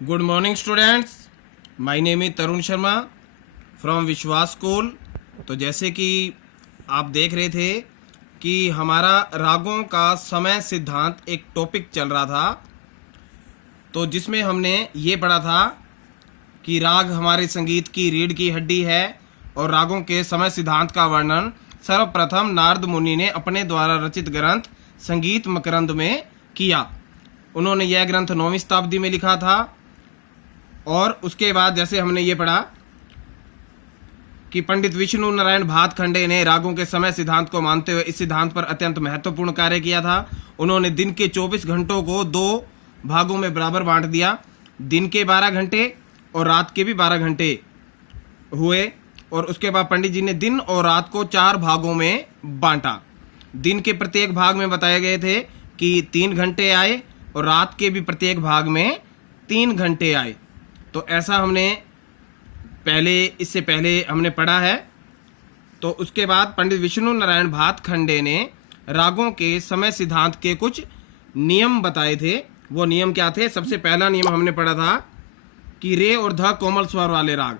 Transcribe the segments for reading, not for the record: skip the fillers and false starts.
Good morning students. My name is Tarun Sharma from विश्वास school. तो जैसे कि आप देख रहे थे कि हमारा रागों का समय सिद्धांत एक टॉपिक चल रहा था, तो जिसमें हमने ये पढ़ा था कि राग हमारे संगीत की रीढ़ की हड्डी है और रागों के समय सिद्धांत का वर्णन सर्वप्रथम नारद मुनि ने अपने द्वारा रचित ग्रंथ संगीत मकरंद में किया। उन्होंने यह ग्रंथ 9वीं शताब्दी में लिखा था। और उसके बाद जैसे हमने ये पढ़ा कि पंडित विष्णु नारायण भातखंडे ने रागों के समय सिद्धांत को मानते हुए इस सिद्धांत पर अत्यंत महत्वपूर्ण कार्य किया था। उन्होंने दिन के 24 घंटों को 2 भागों में बराबर बांट दिया। दिन के 12 घंटे और रात के भी 12 घंटे हुए। और उसके बाद पंडित जी ने दिन और रात को 4 भागों में बांटा। दिन के प्रत्येक भाग में बताए गए थे कि 3 घंटे आए और रात के भी प्रत्येक भाग में 3 घंटे आए। तो ऐसा हमने इससे पहले हमने पढ़ा है। तो उसके बाद पंडित विष्णु नारायण भातखंडे ने रागों के समय सिद्धांत के कुछ नियम बताए थे। वो नियम क्या थे? सबसे पहला नियम हमने पढ़ा था कि रे और ध कोमल स्वर वाले राग,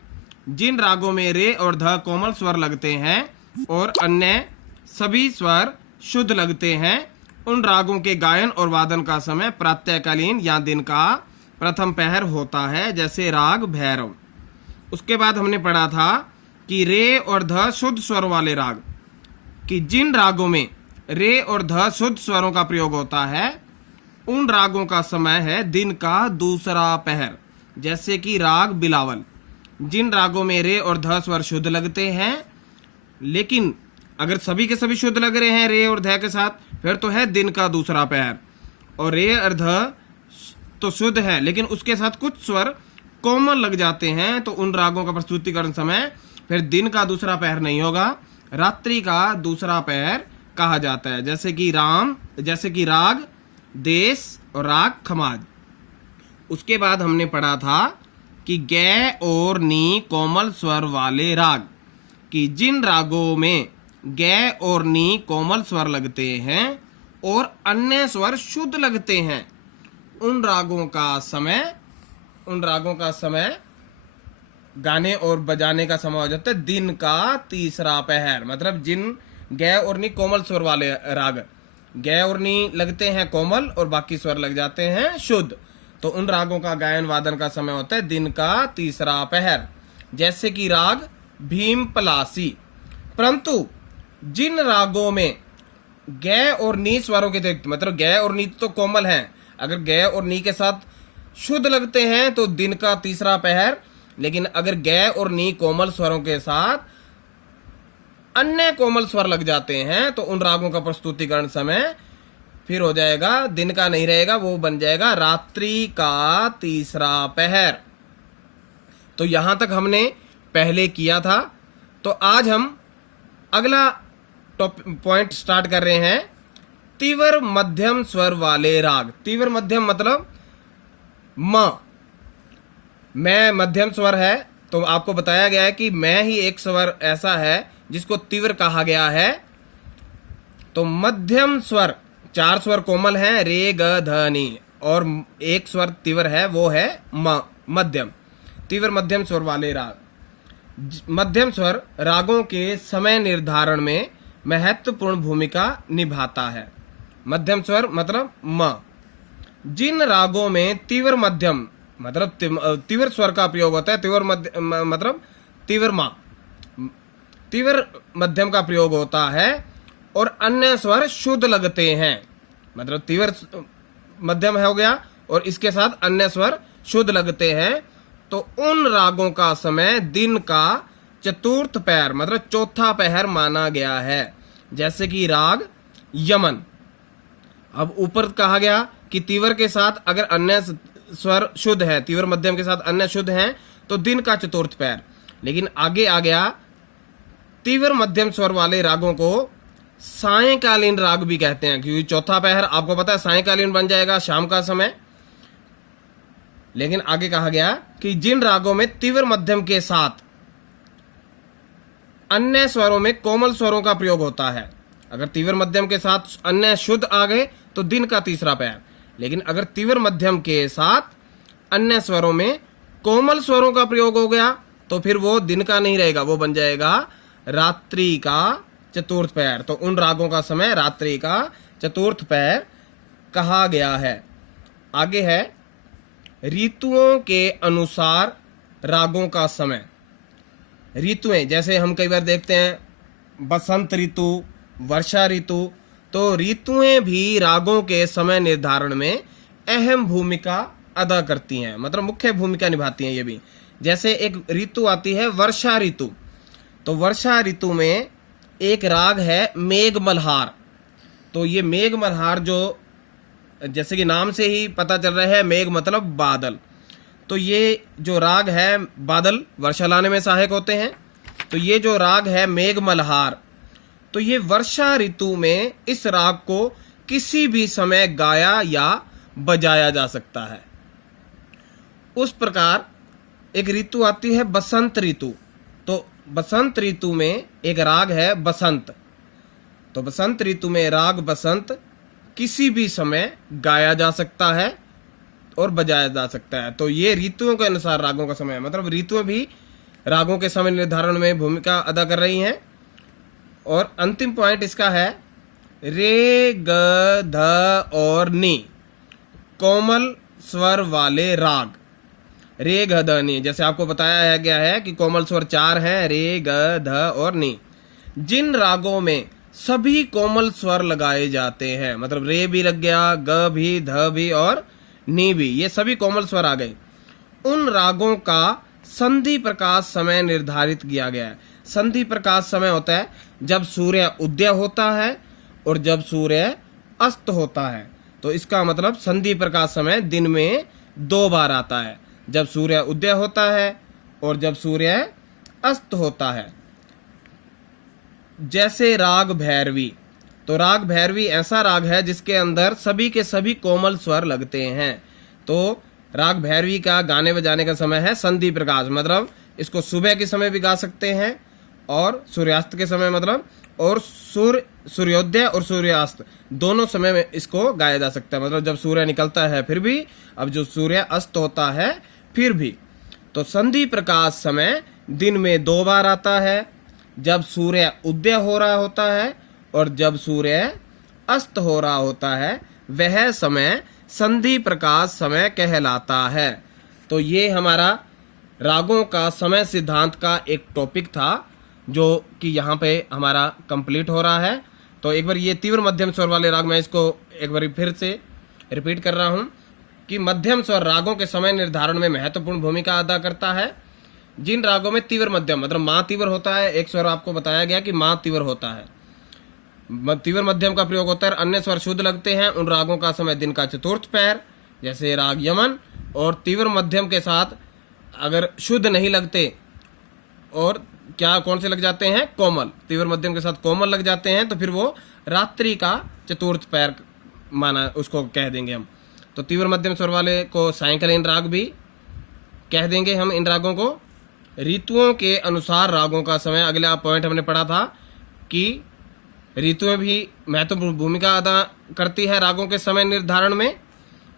जिन रागों में रे और ध कोमल स्वर लगते हैं और अन्य सभी स्वर शुद्ध लगते हैं, उन रागों के गायन और वादन का समय प्रातःकालीन या दिन का प्रथम पहर होता है, जैसे राग भैरव। उसके बाद हमने पढ़ा था कि रे और ध शुद्ध स्वर वाले राग, कि जिन रागों में रे और ध शुद्ध स्वरों का प्रयोग होता है, उन रागों का समय है दिन का दूसरा पहर, जैसे कि राग बिलावल। जिन रागों में रे और ध स्वर शुद्ध लगते हैं, लेकिन अगर सभी के सभी शुद्ध लग रहे हैं रे और ध के साथ, फिर तो है दिन का दूसरा पहर। और रे और ध तो शुद्ध है, लेकिन उसके साथ कुछ स्वर कोमल लग जाते हैं, तो उन रागों का प्रस्तुतिकरण समय फिर दिन का दूसरा पहर नहीं होगा, रात्रि का दूसरा पहर कहा जाता है, जैसे कि राग देश और राग खमाज। उसके बाद हमने पढ़ा था कि गे और नी कोमल स्वर वाले राग, कि जिन रागों में गे और नी कोमल स्वर लगते हैं और अन्य स्वर शुद्ध लगते हैं, उन रागों का समय गाने और बजाने का समय हो जाता है दिन का तीसरा पहर। मतलब जिन गे और नी कोमल स्वर वाले राग, गे और नी लगते हैं कोमल और बाकी स्वर लग जाते हैं शुद्ध, तो उन रागों का गायन वादन का समय होता है दिन का तीसरा पहर, जैसे कि राग भीम पलासी। परंतु जिन रागों में गे और नी स्वरों के अतिरिक्त, मतलब गे और नी तो कोमल हैं, अगर गे और नी के साथ शुद्ध लगते हैं तो दिन का तीसरा पहर, लेकिन अगर गे और नी कोमल स्वरों के साथ अन्य कोमल स्वर लग जाते हैं, तो उन रागों का प्रस्तुतिकरण समय फिर हो जाएगा दिन का नहीं रहेगा, वो बन जाएगा रात्रि का तीसरा पहर। तो यहां तक हमने पहले किया था। तो आज हम अगला पॉइंट स्टार्ट कर रहे हैं, तीव्र मध्यम स्वर वाले राग। तीव्र मध्यम मतलब मैं मध्यम स्वर है, तो आपको बताया गया है कि मैं ही एक स्वर ऐसा है जिसको तीव्र कहा गया है। तो मध्यम स्वर, 4 स्वर कोमल हैं, रे ग ध नी, और एक स्वर तीव्र है, वो है मध्यम। तीव्र मध्यम स्वर वाले राग। मध्यम स्वर रागों के समय निर्धारण में महत्वपूर्ण भूमिका निभाता है। मध्यम स्वर मतलब म। जिन रागों में तीव्र मध्यम मतलब तीव्र स्वर का प्रयोग होता है, तीव्र मध्य मतलब तीव्र मा, तीव्र मध्यम का प्रयोग होता है और अन्य स्वर शुद्ध लगते हैं, मतलब तीव्र मध्यम हो गया और इसके साथ अन्य स्वर शुद्ध लगते हैं, तो उन रागों का समय दिन का चतुर्थ पहर मतलब चौथा पहर माना गया है, जैसे कि राग यमन। अब ऊपर कहा गया कि तीव्र के साथ अगर अन्य स्वर शुद्ध है, तीव्र मध्यम के साथ अन्य शुद्ध हैं, तो दिन का चतुर्थ पैर। लेकिन आगे आ गया तीव्र मध्यम स्वर वाले रागों को सायंकालीन राग भी कहते हैं, क्योंकि चौथा पहर आपको पता है सायंकालीन बन जाएगा, शाम का समय। लेकिन आगे कहा गया कि जिन रागों में तीव्र मध्यम के साथ अन्य स्वरों में कोमल स्वरों का प्रयोग होता है, अगर तीव्र मध्यम के साथ अन्य शुद्ध आ गए तो दिन का तीसरा पहर, लेकिन अगर तीव्र मध्यम के साथ अन्य स्वरों में कोमल स्वरों का प्रयोग हो गया तो फिर वो दिन का नहीं रहेगा, वो बन जाएगा रात्रि का चतुर्थ पहर। तो उन रागों का समय रात्रि का चतुर्थ पहर कहा गया है। आगे है ऋतुओं के अनुसार रागों का समय। ऋतुएं जैसे हम कई बार देखते हैं बसंत ऋतु, वर्षा ऋतु, तो ऋतुएं भी रागों के समय निर्धारण में अहम भूमिका अदा करती हैं, मतलब मुख्य भूमिका निभाती हैं ये भी। जैसे एक ऋतु आती है वर्षा ऋतु, तो वर्षा ऋतु में एक राग है मेघ मल्हार। तो ये मेघ मल्हार जो जैसे कि नाम से ही पता चल रहा है, मेघ मतलब बादल, तो ये जो राग है बादल वर्षा लाने में सहायक होते हैं। तो ये जो राग है मेघ मल्हार, तो ये वर्षा ऋतु में इस राग को किसी भी समय गाया या बजाया जा सकता है। उस प्रकार एक ऋतु आती है बसंत ऋतु, तो बसंत ऋतु में एक राग है बसंत। तो बसंत ऋतु में राग बसंत किसी भी समय गाया जा सकता है और बजाया जा सकता है। तो ये ऋतुओं के अनुसार रागों का समय है, मतलब ऋतुएं भी रागों के समय निर्धारण में भूमिका अदा कर रही हैं। और अंतिम पॉइंट इसका है रे ग ध और नी, कोमल स्वर वाले राग। रे ग ध नी, जैसे आपको बताया गया है कि कोमल स्वर 4 हैं, रे ग ध और नी। जिन रागों में सभी कोमल स्वर लगाए जाते हैं, मतलब रे भी लग गया, ग भी, ध भी और नी भी, ये सभी कोमल स्वर आ गए, उन रागों का संधि प्रकाश समय निर्धारित किया गया है। संधि प्रकाश समय होता है जब सूर्य उदय होता है और जब सूर्य अस्त होता है। तो इसका मतलब संधि प्रकाश समय दिन में 2 बार आता है, जब सूर्य उदय होता है और जब सूर्य अस्त होता है। जैसे राग भैरवी, तो राग भैरवी ऐसा राग है जिसके अंदर सभी के सभी कोमल स्वर लगते हैं। तो राग भैरवी का गाने बजाने का समय है संधि प्रकाश, मतलब इसको सुबह के समय भी गा सकते हैं और सूर्यास्त के समय, मतलब और सूर्योदय और सूर्यास्त दोनों समय में इसको गाया जा सकता है, मतलब जब सूर्य निकलता है फिर भी, अब जो सूर्य अस्त होता है फिर भी। तो संधि प्रकाश समय दिन में 2 बार आता है, जब सूर्य उदय हो रहा होता है और जब सूर्य अस्त हो रहा होता है, वह समय संधि प्रकाश समय कहलाता है। तो ये हमारा रागों का समय सिद्धांत का एक टॉपिक था जो कि यहाँ पे हमारा कंप्लीट हो रहा है। तो एक बार ये तीव्र मध्यम स्वर वाले राग, मैं इसको एक बार फिर से रिपीट कर रहा हूँ कि मध्यम स्वर रागों के समय निर्धारण में महत्वपूर्ण भूमिका अदा करता है। जिन रागों में तीव्र मध्यम, मतलब माँ तीव्र होता है, एक स्वर आपको बताया गया कि माँ तीव्र होता है, तीव्र मध्यम का प्रयोग होता है, अन्य स्वर शुद्ध लगते हैं, उन रागों का समय दिन का चतुर्थ पहर, जैसे राग यमन। और तीव्र मध्यम के साथ अगर शुद्ध नहीं लगते और क्या कौन से लग जाते हैं, कोमल, तीव्र मध्यम के साथ कोमल लग जाते हैं, तो फिर वो रात्रि का चतुर्थ पैर माना उसको कह देंगे हम। तो तीव्र मध्यम स्वर वाले को सायंकालीन राग भी कह देंगे हम इन रागों को। ऋतुओं के अनुसार रागों का समय, अगला पॉइंट हमने पढ़ा था कि ऋतुएं भी महत्वपूर्ण भूमिका अदा करती है रागों के समय निर्धारण में।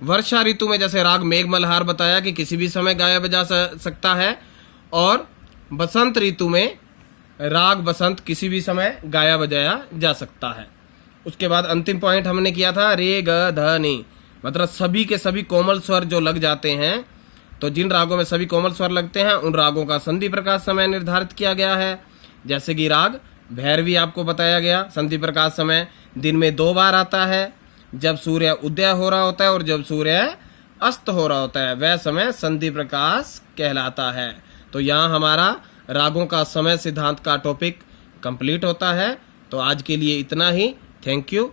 वर्षा ऋतु में जैसे राग मेघ मल्हार बताया कि किसी भी समय गाया बजा सकता है, और बसंत ऋतु में राग बसंत किसी भी समय गाया बजाया जा सकता है। उसके बाद अंतिम पॉइंट हमने किया था रे ग ध नी, मतलब सभी के सभी कोमल स्वर जो लग जाते हैं। तो जिन रागों में सभी कोमल स्वर लगते हैं उन रागों का संधि प्रकाश समय निर्धारित किया गया है। जैसे कि राग भैरवी आपको बताया गया, संधि प्रकाश समय दिन में 2 बार आता है, जब सूर्य उदय हो रहा होता है और जब सूर्य अस्त हो रहा होता है, वह समय संधि प्रकाश कहलाता है। तो यहाँ हमारा रागों का समय सिद्धांत का टॉपिक कंप्लीट होता है। तो आज के लिए इतना ही। Thank you.